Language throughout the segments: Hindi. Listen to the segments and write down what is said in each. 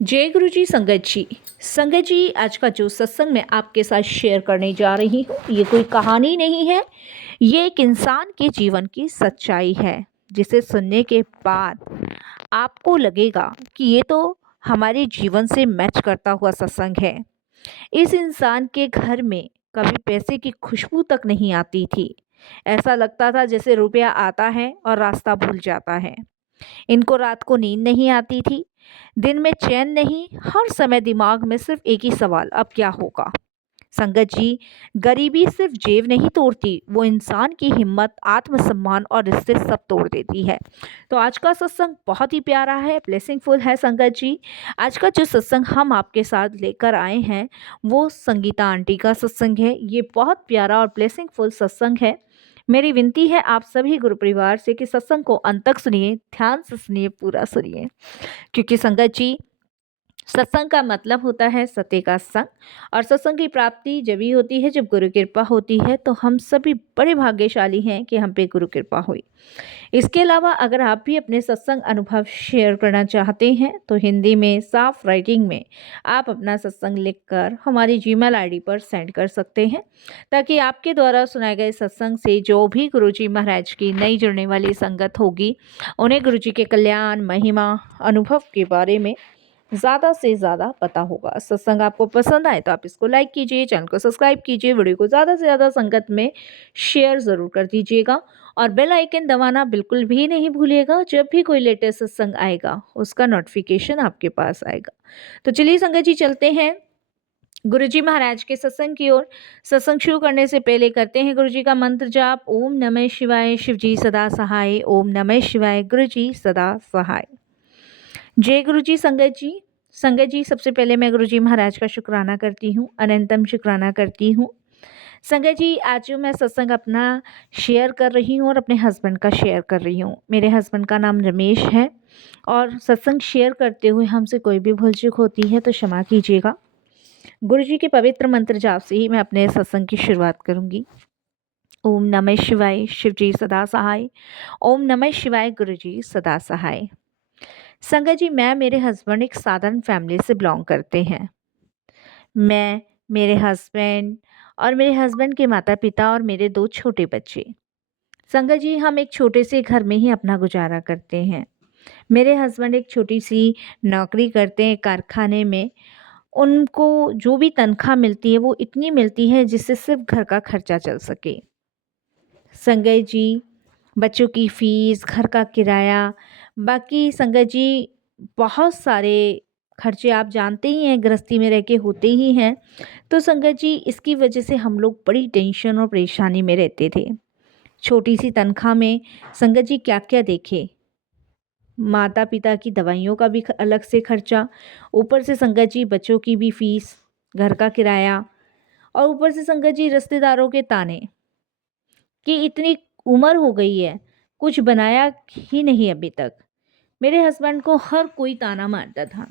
जय गुरु जी। संगत जी, आज का जो सत्संग मैं आपके साथ शेयर करने जा रही हूँ, ये कोई कहानी नहीं है। ये एक इंसान के जीवन की सच्चाई है, जिसे सुनने के बाद आपको लगेगा कि ये तो हमारे जीवन से मैच करता हुआ सत्संग है। इस इंसान के घर में कभी पैसे की खुशबू तक नहीं आती थी। ऐसा लगता था जैसे रुपया आता है और रास्ता भूल जाता है। इनको रात को नींद नहीं आती थी, दिन में चैन नहीं, हर समय दिमाग में सिर्फ एक ही सवाल, अब क्या होगा। संगत जी, गरीबी सिर्फ जेब नहीं तोड़ती, वो इंसान की हिम्मत, आत्मसम्मान और रिश्ते सब तोड़ देती है। तो आज का सत्संग बहुत ही प्यारा है, ब्लेसिंगफुल है। संगत जी, आज का जो सत्संग हम आपके साथ लेकर आए हैं वो संगीता आंटी का सत्संग है। ये बहुत प्यारा और ब्लेसिंगफुल सत्संग है। मेरी विनती है आप सभी गुरु परिवार से कि सत्संग को अंत तक सुनिए, ध्यान से सुनिए, पूरा सुनिए। क्योंकि संगत जी, सत्संग का मतलब होता है सत्य का संग। और सत्संग की प्राप्ति जब ही होती है जब गुरु कृपा होती है। तो हम सभी बड़े भाग्यशाली हैं कि हम पे गुरु कृपा हुई। इसके अलावा अगर आप भी अपने सत्संग अनुभव शेयर करना चाहते हैं तो हिंदी में साफ राइटिंग में आप अपना सत्संग लिखकर हमारी जीमेल आईडी पर सेंड कर सकते हैं, ताकि आपके द्वारा सुनाए गए सत्संग से जो भी गुरुजी महाराज की नई जुड़ने वाली संगत होगी, उन्हें गुरुजी के कल्याण, महिमा, अनुभव के बारे में ज़्यादा से ज़्यादा पता होगा। सत्संग आपको पसंद आए तो आप इसको लाइक कीजिए, चैनल को सब्सक्राइब कीजिए, वीडियो को ज़्यादा से ज़्यादा संगत में शेयर ज़रूर कर दीजिएगा और बेल आइकन दबाना बिल्कुल भी नहीं भूलिएगा। जब भी कोई लेटेस्ट सत्संग आएगा उसका नोटिफिकेशन आपके पास आएगा। तो चलिए संगत जी, चलते हैं गुरुजी महाराज के सत्संग की ओर। सत्संग शुरू करने से पहले करते हैं गुरुजी का मंत्र जाप। ओम नमः शिवाय, शिवजी सदा सहाय। ओम नमः शिवाय, गुरुजी सदा सहाय। जय गुरु जी। संगत जी, सबसे पहले मैं गुरु जी महाराज का शुक्राना करती हूँ, अनंतम शुक्राना करती हूँ। संगत जी, आज जो मैं सत्संग अपना शेयर कर रही हूँ और अपने हस्बैंड का शेयर कर रही हूँ। मेरे हस्बैंड का नाम रमेश है और सत्संग शेयर करते हुए हमसे कोई भी भूल चूक होती है तो क्षमा कीजिएगा। गुरु जी के पवित्र मंत्र जाप से ही मैं अपने सत्संग की शुरुआत करूँगी। ओम नमः शिवाय, शिवजी सदा सहाय। ओम नमः शिवाय, गुरु जी सदा सहाय। संगत जी, मैं मेरे हस्बैंड एक साधारण फैमिली से बिलोंग करते हैं। मैं, मेरे हस्बैंड और मेरे हस्बैंड के माता पिता और मेरे 2 छोटे बच्चे। संगत जी, हम एक छोटे से घर में ही अपना गुजारा करते हैं। मेरे हस्बैंड एक छोटी सी नौकरी करते हैं कारखाने में। उनको जो भी तनख्वाह मिलती है वो इतनी मिलती है जिससे सिर्फ घर का खर्चा चल सके। संगत जी, बच्चों की फ़ीस, घर का किराया, बाकी संगत जी बहुत सारे खर्चे आप जानते ही हैं, गृहस्थी में रह के होते ही हैं। तो संगत जी, इसकी वजह से हम लोग बड़ी टेंशन और परेशानी में रहते थे। छोटी सी तनख्वाह में संगत जी क्या-क्या देखें। माता-पिता की दवाइयों का भी अलग से खर्चा, ऊपर से संगत जी बच्चों की भी फ़ीस, घर का किराया और ऊपर से संगत जी रिश्तेदारों के ताने कि इतनी उम्र हो गई है, कुछ बनाया ही नहीं अभी तक। मेरे हस्बैंड को हर कोई ताना मारता था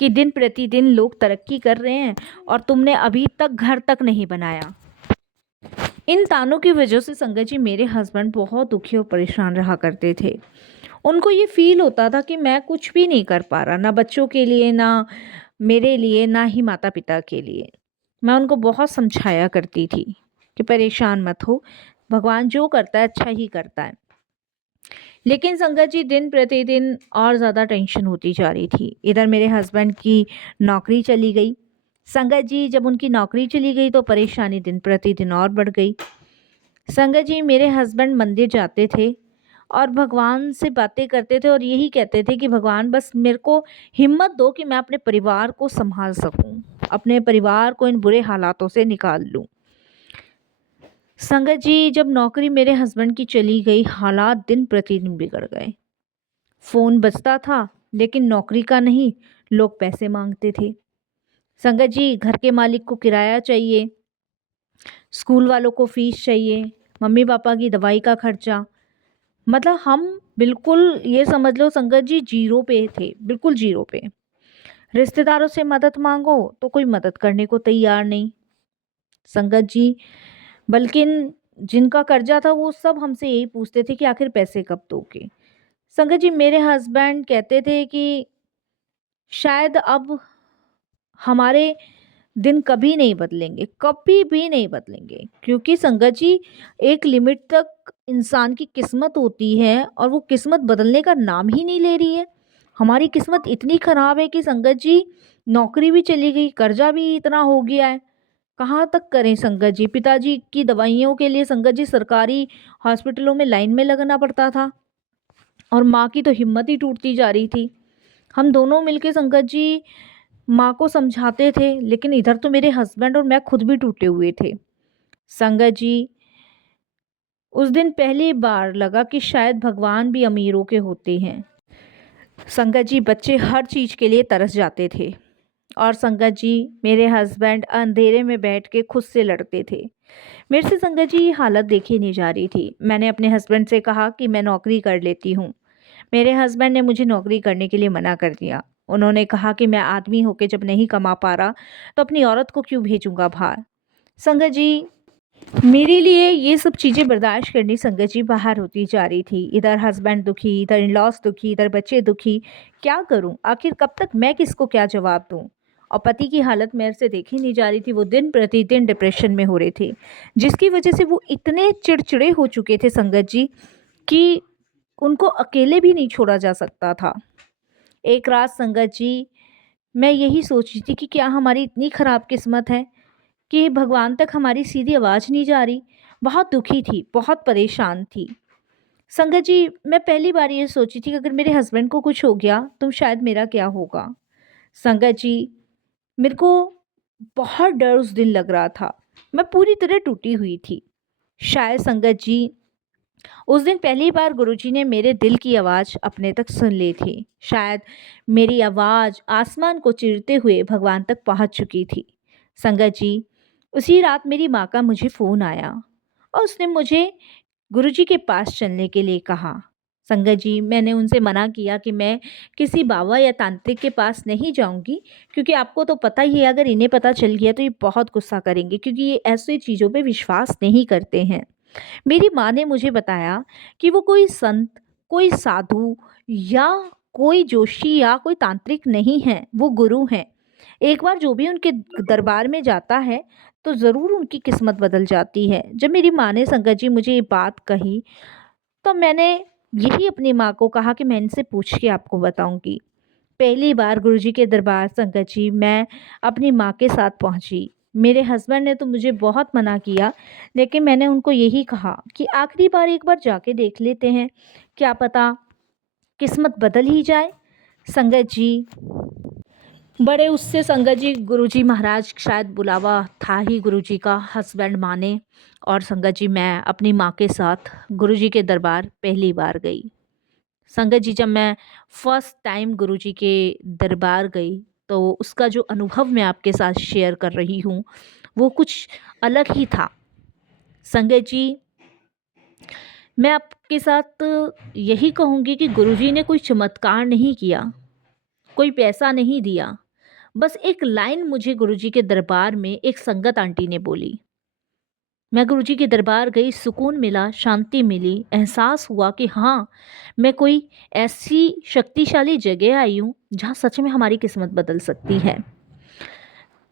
कि दिन प्रतिदिन लोग तरक्की कर रहे हैं और तुमने अभी तक घर तक नहीं बनाया। इन तानों की वजह से संगत जी मेरे हस्बैंड बहुत दुखी और परेशान रहा करते थे। उनको ये फ़ील होता था कि मैं कुछ भी नहीं कर पा रहा, ना बच्चों के लिए, ना मेरे लिए, ना ही माता-पिता के लिए। मैं उनको बहुत समझाया करती थी कि परेशान मत हो, भगवान जो करता है अच्छा ही करता है। लेकिन संगत जी, दिन प्रतिदिन और ज़्यादा टेंशन होती जा रही थी। इधर मेरे हस्बैंड की नौकरी चली गई। संगत जी, जब उनकी नौकरी चली गई तो परेशानी दिन प्रतिदिन और बढ़ गई। संगत जी, मेरे हस्बैंड मंदिर जाते थे और भगवान से बातें करते थे और यही कहते थे कि भगवान बस मेरे को हिम्मत दो कि मैं अपने परिवार को संभाल सकूं, अपने परिवार को इन बुरे हालातों से निकाल लूं। संगत जी, जब नौकरी मेरे हस्बैंड की चली गई, हालात दिन प्रतिदिन बिगड़ गए। फ़ोन बजता था लेकिन नौकरी का नहीं, लोग पैसे मांगते थे। संगत जी, घर के मालिक को किराया चाहिए, स्कूल वालों को फ़ीस चाहिए, मम्मी पापा की दवाई का खर्चा। मतलब हम बिल्कुल ये समझ लो संगत जी ज़ीरो पे थे, बिल्कुल ज़ीरो पे। रिश्तेदारों से मदद मांगो तो कोई मदद करने को तैयार नहीं। संगत जी, बल्कि जिनका कर्जा था वो सब हमसे यही पूछते थे कि आखिर पैसे कब दोगे। संगत जी, मेरे हस्बैंड कहते थे कि शायद अब हमारे दिन कभी नहीं बदलेंगे, कभी भी नहीं बदलेंगे, क्योंकि संगत जी एक लिमिट तक इंसान की किस्मत होती है और वो किस्मत बदलने का नाम ही नहीं ले रही है। हमारी किस्मत इतनी ख़राब है कि संगत जी नौकरी भी चली गई, कर्जा भी इतना हो गया है, कहाँ तक करें संगत जी। पिताजी की दवाइयों के लिए संगत जी सरकारी हॉस्पिटलों में लाइन में लगना पड़ता था और माँ की तो हिम्मत ही टूटती जा रही थी। हम दोनों मिलके संगत जी माँ को समझाते थे, लेकिन इधर तो मेरे हस्बैंड और मैं खुद भी टूटे हुए थे। संगत जी उस दिन पहली बार लगा कि शायद भगवान भी अमीरों के होते हैं। संगत जी बच्चे हर चीज़ के लिए तरस जाते थे और संगत जी मेरे हस्बैंड अंधेरे में बैठ के खुद से लड़ते थे। मेरे से संगत जी ये हालत देखी नहीं जा रही थी। मैंने अपने हस्बैंड से कहा कि मैं नौकरी कर लेती हूँ। मेरे हस्बैंड ने मुझे नौकरी करने के लिए मना कर दिया। उन्होंने कहा कि मैं आदमी होके जब नहीं कमा पा रहा तो अपनी औरत को क्यों भेजूंगा बाहर। संगत जी मेरे लिए ये सब चीज़ें बर्दाश्त करनी संगत जी बाहर होती जा रही थी। इधर हस्बैंड दुखी, इधर इन लॉस दुखी, इधर बच्चे दुखी। क्या करूं? आखिर कब तक मैं किसको क्या जवाब दूं? और पति की हालत मेरे से देखी नहीं जा रही थी। वो दिन प्रतिदिन डिप्रेशन में हो रहे थे, जिसकी वजह से वो इतने चिड़चिड़े हो चुके थे संगत जी कि उनको अकेले भी नहीं छोड़ा जा सकता था। एक रात संगत जी मैं यही सोच रही थी कि क्या हमारी इतनी ख़राब किस्मत है कि भगवान तक हमारी सीधी आवाज़ नहीं जा रही। बहुत दुखी थी, बहुत परेशान थी। संगत जी मैं पहली बार ये सोची थी कि अगर मेरे हस्बैंड को कुछ हो गया तो शायद मेरा क्या होगा। संगत जी मेरे को बहुत डर उस दिन लग रहा था। मैं पूरी तरह टूटी हुई थी। शायद संगत जी उस दिन पहली बार गुरुजी ने मेरे दिल की आवाज़ अपने तक सुन ली थी। शायद मेरी आवाज़ आसमान को चीरते हुए भगवान तक पहुंच चुकी थी। संगत जी उसी रात मेरी माँ का मुझे फ़ोन आया और उसने मुझे गुरुजी के पास चलने के लिए कहा। संगत जी मैंने उनसे मना किया कि मैं किसी बाबा या तांत्रिक के पास नहीं जाऊंगी, क्योंकि आपको तो पता ही है अगर इन्हें पता चल गया तो ये बहुत गुस्सा करेंगे, क्योंकि ये ऐसी चीज़ों पे विश्वास नहीं करते हैं। मेरी माँ ने मुझे बताया कि वो कोई संत, कोई साधु या कोई जोशी या कोई तांत्रिक नहीं है, वो गुरु हैं। एक बार जो भी उनके दरबार में जाता है तो ज़रूर उनकी किस्मत बदल जाती है। जब मेरी माँ ने संगत जी मुझे ये बात कही तो मैंने यही अपनी माँ को कहा कि मैं इनसे पूछ के आपको बताऊंगी। पहली बार गुरुजी के दरबार संगत जी मैं अपनी माँ के साथ पहुंची। मेरे हस्बैंड ने तो मुझे बहुत मना किया, लेकिन मैंने उनको यही कहा कि आखिरी बार एक बार जाके देख लेते हैं, क्या पता किस्मत बदल ही जाए। संगत जी बड़े उससे संगत जी गुरुजी महाराज शायद बुलावा था ही गुरुजी का, हस्बैंड माने। और संगत जी मैं अपनी माँ के साथ गुरुजी के दरबार पहली बार गई। संगत जी जब मैं फर्स्ट टाइम गुरुजी के दरबार गई तो उसका जो अनुभव मैं आपके साथ शेयर कर रही हूँ वो कुछ अलग ही था। संगत जी मैं आपके साथ यही कहूँगी कि गुरुजी ने कोई चमत्कार नहीं किया, कोई पैसा नहीं दिया। बस एक लाइन मुझे गुरुजी के दरबार में एक संगत आंटी ने बोली। मैं गुरुजी के दरबार गई, सुकून मिला, शांति मिली, एहसास हुआ कि हाँ मैं कोई ऐसी शक्तिशाली जगह आई हूँ जहाँ सच में हमारी किस्मत बदल सकती है।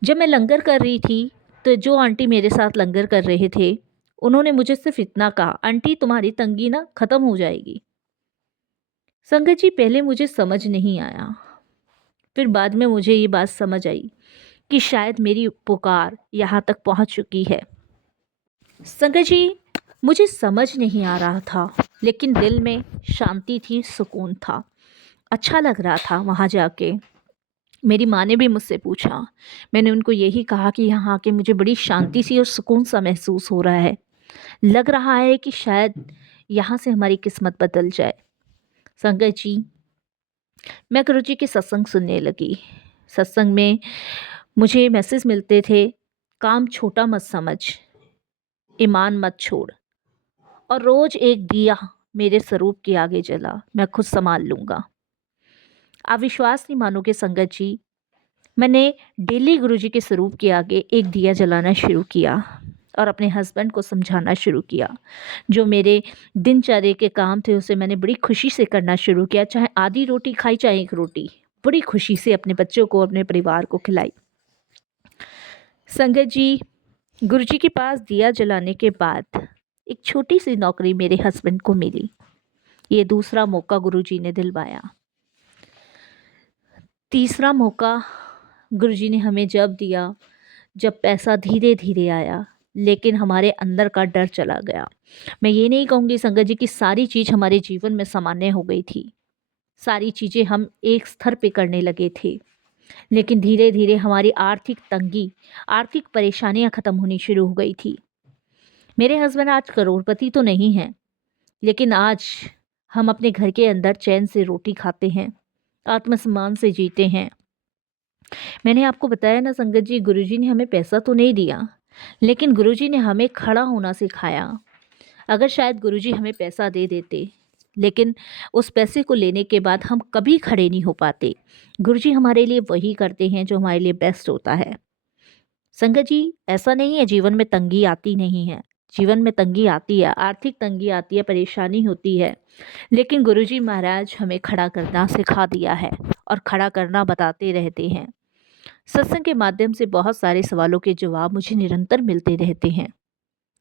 जब मैं लंगर कर रही थी तो जो आंटी मेरे साथ लंगर कर रहे थे उन्होंने मुझे सिर्फ इतना कहा, आंटी तुम्हारी तंगी ना ख़त्म हो जाएगी। संगत जी पहले मुझे समझ नहीं आया, फिर बाद में मुझे ये बात समझ आई कि शायद मेरी पुकार यहाँ तक पहुँच चुकी है। संगत जी मुझे समझ नहीं आ रहा था, लेकिन दिल में शांति थी, सुकून था, अच्छा लग रहा था वहाँ जाके। मेरी माँ ने भी मुझसे पूछा, मैंने उनको यही कहा कि यहाँ आके मुझे बड़ी शांति सी और सुकून सा महसूस हो रहा है, लग रहा है कि शायद यहाँ से हमारी किस्मत बदल जाए। संगत जी मैं गुरु जी के सत्संग सुनने लगी। सत्संग में मुझे मैसेज मिलते थे, काम छोटा मत समझ, ईमान मत छोड़, और रोज़ एक दिया मेरे स्वरूप के आगे जला, मैं खुद संभाल लूँगा। आप विश्वास नहीं मानोगे संगत जी, मैंने डेली गुरुजी के स्वरूप के आगे एक दिया जलाना शुरू किया और अपने हस्बैंड को समझाना शुरू किया। जो मेरे दिनचर्या के काम थे उसे मैंने बड़ी खुशी से करना शुरू किया, चाहे आधी रोटी खाई चाहे एक रोटी, बड़ी खुशी से अपने बच्चों को, अपने परिवार को खिलाई। संगत जी, गुरुजी के पास दिया जलाने के बाद एक छोटी सी नौकरी मेरे हस्बैंड को मिली। ये दूसरा मौका गुरुजी ने दिलवाया। तीसरा मौका गुरुजी ने हमें जब दिया, जब पैसा धीरे धीरे आया, लेकिन हमारे अंदर का डर चला गया। मैं ये नहीं कहूँगी संगत जी कि सारी चीज़ हमारे जीवन में सामान्य हो गई थी, सारी चीज़ें हम एक स्तर पे करने लगे थे, लेकिन धीरे धीरे हमारी आर्थिक तंगी, आर्थिक परेशानियां ख़त्म होनी शुरू हो गई थी। मेरे हस्बैंड आज करोड़पति तो नहीं हैं, लेकिन आज हम अपने घर के अंदर चैन से रोटी खाते हैं, आत्मसम्मान से जीते हैं। मैंने आपको बताया ना संगत जी, गुरुजी ने हमें पैसा तो नहीं दिया, लेकिन गुरुजी ने हमें खड़ा होना सिखाया। अगर शायद गुरुजी हमें पैसा दे देते, लेकिन उस पैसे को लेने के बाद हम कभी खड़े नहीं हो पाते। गुरुजी हमारे लिए वही करते हैं जो हमारे लिए बेस्ट होता है। संगत जी, ऐसा नहीं है जीवन में तंगी आती नहीं है, जीवन में तंगी आती है, आर्थिक तंगी आती है, परेशानी होती है, लेकिन गुरुजी महाराज हमें खड़ा करना सिखा दिया है और खड़ा करना बताते रहते हैं। सत्संग के माध्यम से बहुत सारे सवालों के जवाब मुझे निरंतर मिलते रहते हैं।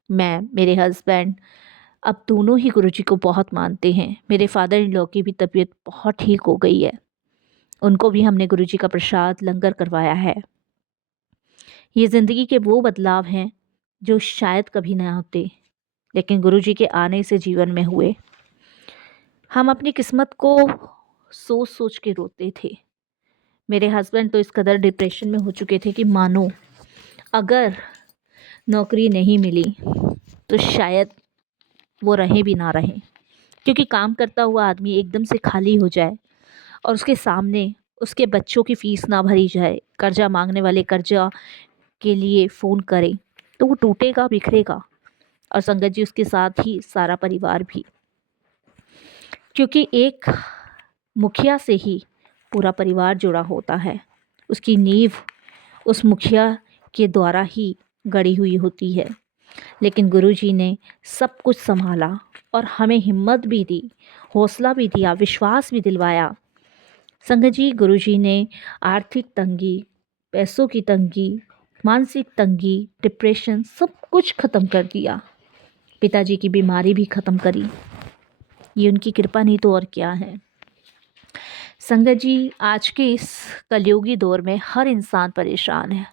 मैं, मेरे हस्बैंड, अब दोनों ही गुरुजी को बहुत मानते हैं। मेरे फादर इन लॉ की भी तबीयत बहुत ठीक हो गई है, उनको भी हमने गुरुजी का प्रसाद लंगर करवाया है। ये ज़िंदगी के वो बदलाव हैं जो शायद कभी ना होते, लेकिन गुरुजी के आने से जीवन में हुए। हम अपनी किस्मत को सोच सोच के रोते थे। मेरे हस्बैंड तो इस कदर डिप्रेशन में हो चुके थे कि मानो अगर नौकरी नहीं मिली तो शायद वो रहें भी ना रहें, क्योंकि काम करता हुआ आदमी एकदम से खाली हो जाए और उसके सामने उसके बच्चों की फ़ीस ना भरी जाए, कर्जा मांगने वाले कर्जा के लिए फ़ोन करे, तो वो टूटेगा, बिखरेगा। और संगत जी, उसके साथ ही सारा परिवार भी, क्योंकि एक मुखिया से ही पूरा परिवार जुड़ा होता है। उसकी नींव उस मुखिया के द्वारा ही गढ़ी हुई होती है। लेकिन गुरुजी ने सब कुछ संभाला और हमें हिम्मत भी दी, हौसला भी दिया, विश्वास भी दिलवाया। संगत जी, गुरुजी ने आर्थिक तंगी, पैसों की तंगी, मानसिक तंगी, डिप्रेशन सब कुछ ख़त्म कर दिया। पिताजी की बीमारी भी ख़त्म करी। ये उनकी कृपा नहीं तो और क्या है। संगत जी, आज के इस कलयुगी दौर में हर इंसान परेशान है,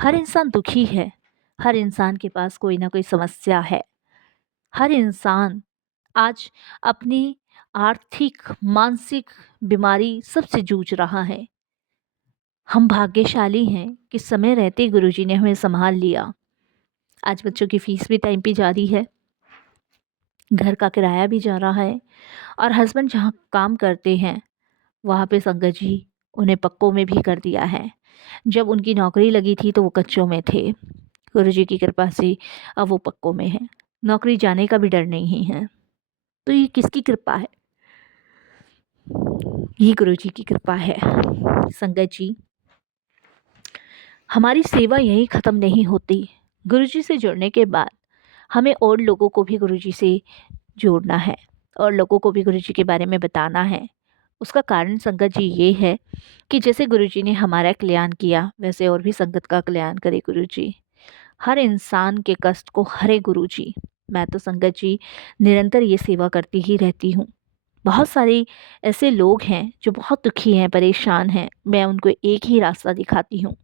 हर इंसान दुखी है, हर इंसान के पास कोई ना कोई समस्या है। हर इंसान आज अपनी आर्थिक, मानसिक बीमारी सबसे जूझ रहा है। हम भाग्यशाली हैं कि समय रहते गुरुजी ने हमें संभाल लिया। आज बच्चों की फ़ीस भी टाइम पे जा रही है, घर का किराया भी जा रहा है, और हस्बैंड जहाँ काम करते हैं वहाँ पे संगत जी उन्हें पक्कों में भी कर दिया है। जब उनकी नौकरी लगी थी तो वो कच्चों में थे, गुरुजी की कृपा से अब वो पक्कों में हैं। नौकरी जाने का भी डर नहीं है। तो ये किसकी कृपा है? ये गुरुजी की कृपा है। संगत जी, हमारी सेवा यहीं ख़त्म नहीं होती। गुरुजी से जुड़ने के बाद हमें और लोगों को भी गुरुजी से जोड़ना है और लोगों को भी गुरुजी के बारे में बताना है। उसका कारण संगत जी ये है कि जैसे गुरुजी ने हमारा कल्याण किया, वैसे और भी संगत का कल्याण करे गुरुजी। हर इंसान के कष्ट को हरे गुरुजी। मैं तो संगत जी निरंतर ये सेवा करती ही रहती हूँ। बहुत सारे ऐसे लोग हैं जो बहुत दुखी हैं, परेशान हैं, मैं उनको एक ही रास्ता दिखाती हूँ,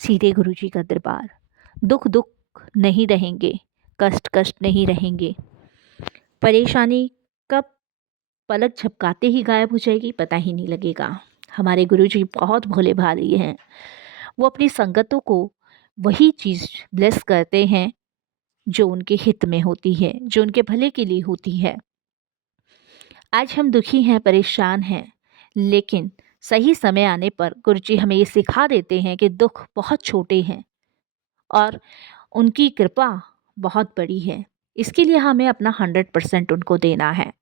सीधे गुरुजी का दरबार। दुख दुख नहीं रहेंगे, कष्ट कष्ट नहीं रहेंगे, परेशानी कब पलक झपकाते ही गायब हो जाएगी पता ही नहीं लगेगा। हमारे गुरुजी बहुत भोले भाले हैं। वो अपनी संगतों को वही चीज़ ब्लेस करते हैं जो उनके हित में होती है, जो उनके भले के लिए होती है। आज हम दुखी हैं, परेशान हैं, लेकिन सही समय आने पर गुरुजी हमें ये सिखा देते हैं कि दुख बहुत छोटे हैं और उनकी कृपा बहुत बड़ी है। इसके लिए हमें अपना 100% उनको देना है।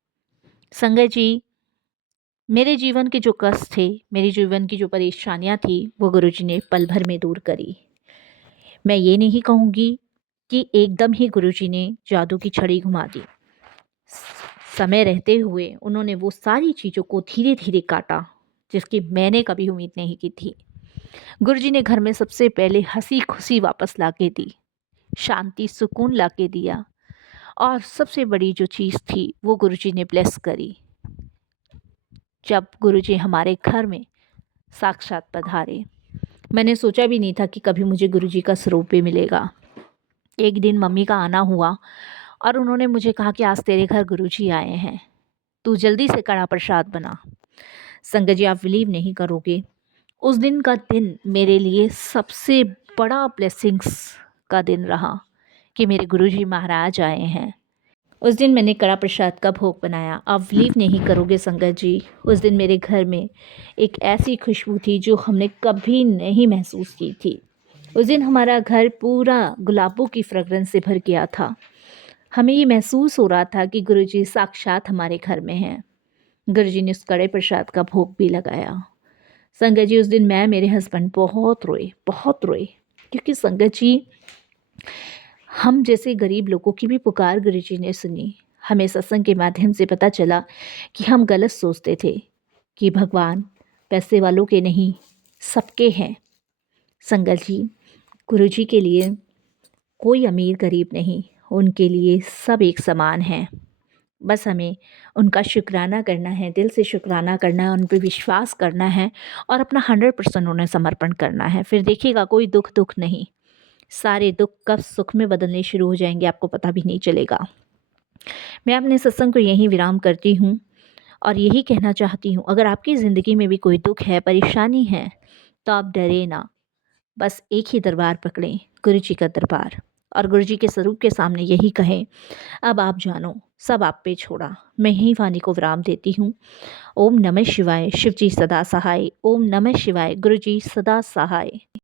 संगत जी, मेरे जीवन के जो कष्ट थे, मेरे जीवन की जो परेशानियां थी, वो गुरुजी ने पल भर में दूर करी। मैं ये नहीं कहूँगी कि एकदम ही गुरुजी ने जादू की छड़ी घुमा दी। समय रहते हुए उन्होंने वो सारी चीज़ों को धीरे धीरे काटा, जिसकी मैंने कभी उम्मीद नहीं की थी। गुरुजी ने घर में सबसे पहले हंसी खुशी वापस ला के दी, शांति सुकून ला के दिया, और सबसे बड़ी जो चीज़ थी वो गुरुजी ने ब्लेस करी। जब गुरुजी हमारे घर में साक्षात पधारे, मैंने सोचा भी नहीं था कि कभी मुझे गुरुजी का स्वरूप भी मिलेगा। एक दिन मम्मी का आना हुआ और उन्होंने मुझे कहा कि आज तेरे घर गुरुजी आए हैं, तू जल्दी से कड़ा प्रसाद बना। संगत जी, आप बिलीव नहीं करोगे, उस दिन का दिन मेरे लिए सबसे बड़ा ब्लेसिंग्स का दिन रहा कि मेरे गुरुजी महाराज आए हैं। उस दिन मैंने कड़ा प्रसाद का भोग बनाया। आप बिलीव नहीं करोगे संगत जी, उस दिन मेरे घर में एक ऐसी खुशबू थी जो हमने कभी नहीं महसूस की थी। उस दिन हमारा घर पूरा गुलाबों की फ्रेगरेंस से भर गया था। हमें ये महसूस हो रहा था कि गुरुजी साक्षात हमारे घर में हैं। गुरुजी ने उस कड़े प्रसाद का भोग भी लगाया। संगत जी, उस दिन मैं मेरे हस्बैंड बहुत रोए, क्योंकि संगत जी, हम जैसे गरीब लोगों की भी पुकार गुरुजी ने सुनी। हमें सत्संग के माध्यम से पता चला कि हम गलत सोचते थे कि भगवान पैसे वालों के नहीं, सबके हैं। संगत जी, गुरुजी के लिए कोई अमीर गरीब नहीं, उनके लिए सब एक समान हैं। बस हमें उनका शुक्राना करना है, दिल से शुक्राना करना है, उन पे विश्वास करना है और अपना 100% उन्हें समर्पण करना है। फिर देखिएगा, कोई दुख नहीं, सारे दुख कब सुख में बदलने शुरू हो जाएंगे, आपको पता भी नहीं चलेगा। मैं अपने सत्संग को यहीं विराम करती हूँ और यही कहना चाहती हूँ, अगर आपकी ज़िंदगी में भी कोई दुख है, परेशानी है, तो आप डरे ना। बस एक ही दरबार पकड़ें, गुरुजी का दरबार, और गुरुजी के स्वरूप के सामने यही कहें, अब आप जानो, सब आप पे छोड़ा। मैं यहीं वाणी को विराम देती हूँ। ओम नमः शिवाय। शिवजी सदा सहाय। ओम नमः शिवाय। गुरुजी सदा सहाय।